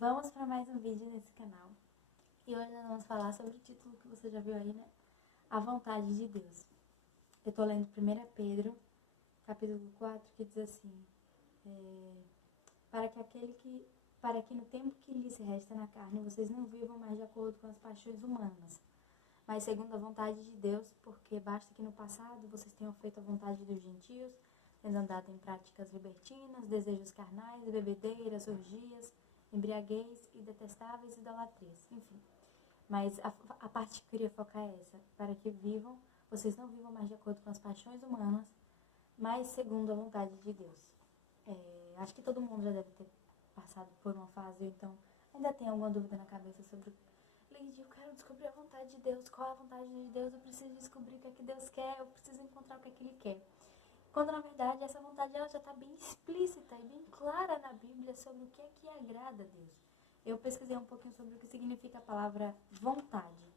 Vamos para mais um vídeo nesse canal. E hoje nós vamos falar sobre o título que você já viu aí, né? A vontade de Deus. Eu tô lendo 1 Pedro, capítulo 4, que diz assim: para que no tempo que lhes resta na carne, vocês não vivam mais de acordo com as paixões humanas, mas segundo a vontade de Deus, porque basta que no passado vocês tenham feito a vontade dos gentios, tendo andado em práticas libertinas, desejos carnais, bebedeiras, orgias, embriaguez e detestáveis idolatrias, enfim. Mas a parte que eu queria focar é essa: para que vocês não vivam mais de acordo com as paixões humanas, mas segundo a vontade de Deus. Acho que todo mundo já deve ter passado por uma fase, ou então ainda tem alguma dúvida na cabeça sobre: Lídia, eu quero descobrir a vontade de Deus, qual é a vontade de Deus, eu preciso descobrir o que é que Deus quer, eu preciso encontrar o que é que Ele quer. Quando na verdade essa vontade ela já está bem explícita e bem clara na Bíblia sobre o que é que agrada a Deus. Eu pesquisei um pouquinho sobre o que significa a palavra vontade.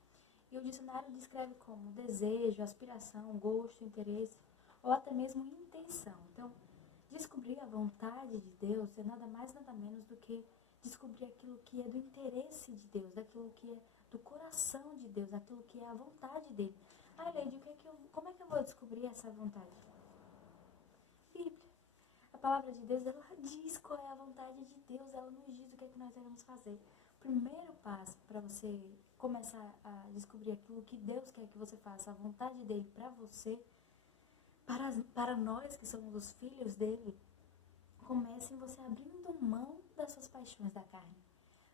E o dicionário descreve como desejo, aspiração, gosto, interesse ou até mesmo intenção. Então, descobrir a vontade de Deus é nada mais nada menos do que descobrir aquilo que é do interesse de Deus, daquilo que é do coração de Deus, aquilo que é a vontade dele. Ah, Leide, como é que eu vou descobrir essa vontade? Bíblia. A palavra de Deus, ela diz qual é a vontade de Deus, ela nos diz o que é que nós devemos fazer. O primeiro passo para você começar a descobrir aquilo que Deus quer que você faça, a vontade dele para você, para nós que somos os filhos dele, comece em você abrindo mão das suas paixões da carne.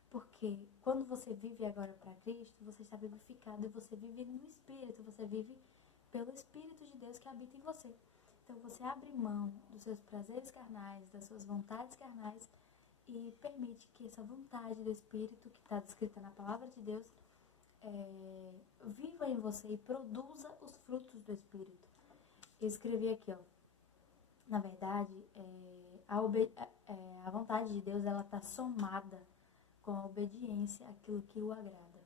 Porque quando você vive agora para Cristo, você está vivificado e você vive no Espírito, você vive pelo Espírito de Deus que habita em você. Então você abre mão dos seus prazeres carnais, das suas vontades carnais e permite que essa vontade do Espírito, que está descrita na Palavra de Deus, viva em você e produza os frutos do Espírito. Eu escrevi aqui, ó. Na verdade, a vontade de Deus, ela está somada com a obediência àquilo que o agrada.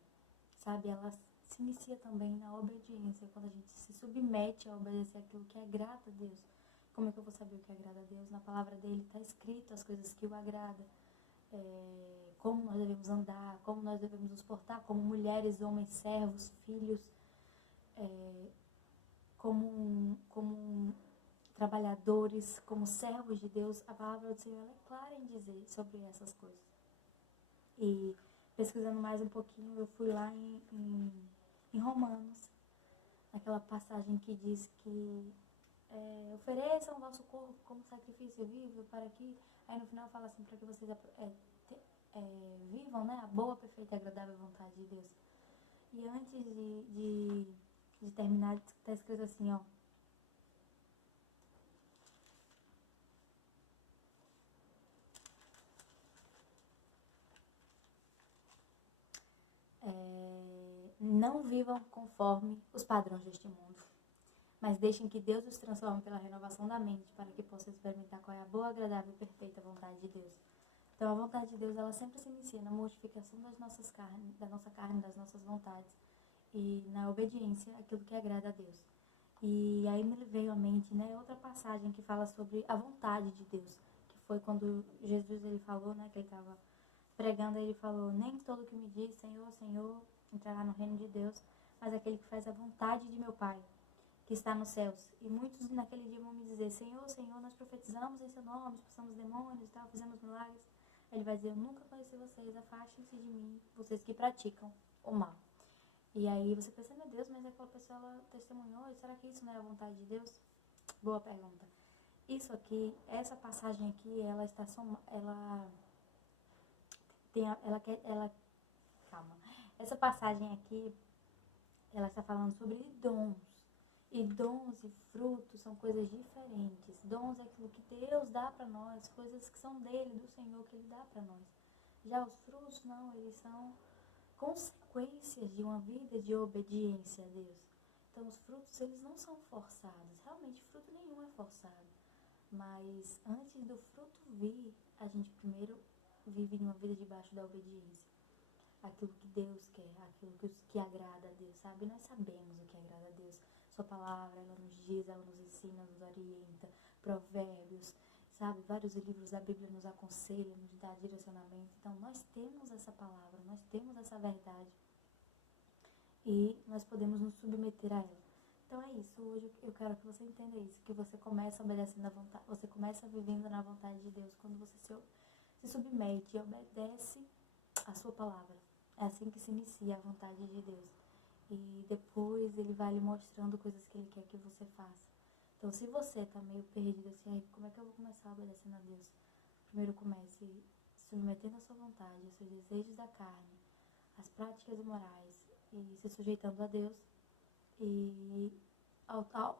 Sabe? Ela se inicia também na obediência, quando a gente se submete a obedecer aquilo que agrada a Deus. Como é que eu vou saber o que agrada a Deus? Na palavra dele está escrito as coisas que o agrada. Como nós devemos andar, como nós devemos nos portar como mulheres, homens, servos, filhos, como trabalhadores, como servos de Deus. A palavra do Senhor é clara em dizer sobre essas coisas. E pesquisando mais um pouquinho, eu fui lá em Romanos, naquela passagem que diz que ofereçam o vosso corpo como sacrifício vivo para que, aí no final fala assim, para que vocês vivam, né, a boa, perfeita e agradável vontade de Deus. E antes de terminar, está escrito assim, ó: não vivam conforme os padrões deste mundo, mas deixem que Deus os transforme pela renovação da mente, para que possam experimentar qual é a boa, agradável e perfeita vontade de Deus. Então a vontade de Deus, ela sempre se inicia na mortificação da nossa carne, das nossas vontades, e na obediência àquilo que agrada a Deus. E aí me veio à mente, né, outra passagem que fala sobre a vontade de Deus, que foi quando Jesus ele falou, né, que ele estava pregando, ele falou: nem todo que me diz Senhor, Senhor entrará no reino de Deus, mas aquele que faz a vontade de meu Pai, que está nos céus. E muitos naquele dia vão me dizer: Senhor, Senhor, nós profetizamos em seu nome, expulsamos demônios e tal, fizemos milagres. Ele vai dizer: eu nunca conheci vocês, afastem-se de mim, vocês que praticam o mal. E aí você pensa: meu Deus, mas aquela pessoa ela testemunhou, e será que isso não é a vontade de Deus? Boa pergunta. Isso aqui, essa passagem aqui, ela está calma. Essa passagem aqui, ela está falando sobre dons. E dons e frutos são coisas diferentes. Dons é aquilo que Deus dá para nós, coisas que são dele, do Senhor, que ele dá para nós. Já os frutos, não, eles são consequências de uma vida de obediência a Deus. Então os frutos, eles não são forçados. Realmente, fruto nenhum é forçado. Mas antes do fruto vir, a gente primeiro vive uma vida debaixo da obediência. Aquilo que Deus quer, aquilo que agrada a Deus, sabe? Nós sabemos o que agrada a Deus. Sua palavra, ela nos diz, ela nos ensina, nos orienta. Provérbios, sabe? Vários livros da Bíblia nos aconselham, nos dá direcionamento. Então, nós temos essa palavra, nós temos essa verdade. E nós podemos nos submeter a ela. Então é isso, hoje eu quero que você entenda isso, que você começa obedecendo a vontade, você começa vivendo na vontade de Deus quando você se submete e obedece a sua palavra. É assim que se inicia a vontade de Deus. E depois ele vai lhe mostrando coisas que ele quer que você faça. Então se você está meio perdido assim, como é que eu vou começar obedecendo a Deus? Primeiro comece submetendo a sua vontade, aos seus desejos da carne, às práticas imorais e se sujeitando a Deus. E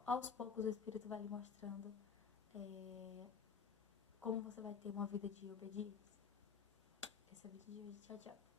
aos poucos o Espírito vai lhe mostrando como você vai ter uma vida de obediência. Esse é o vídeo de hoje. Tchau, tchau.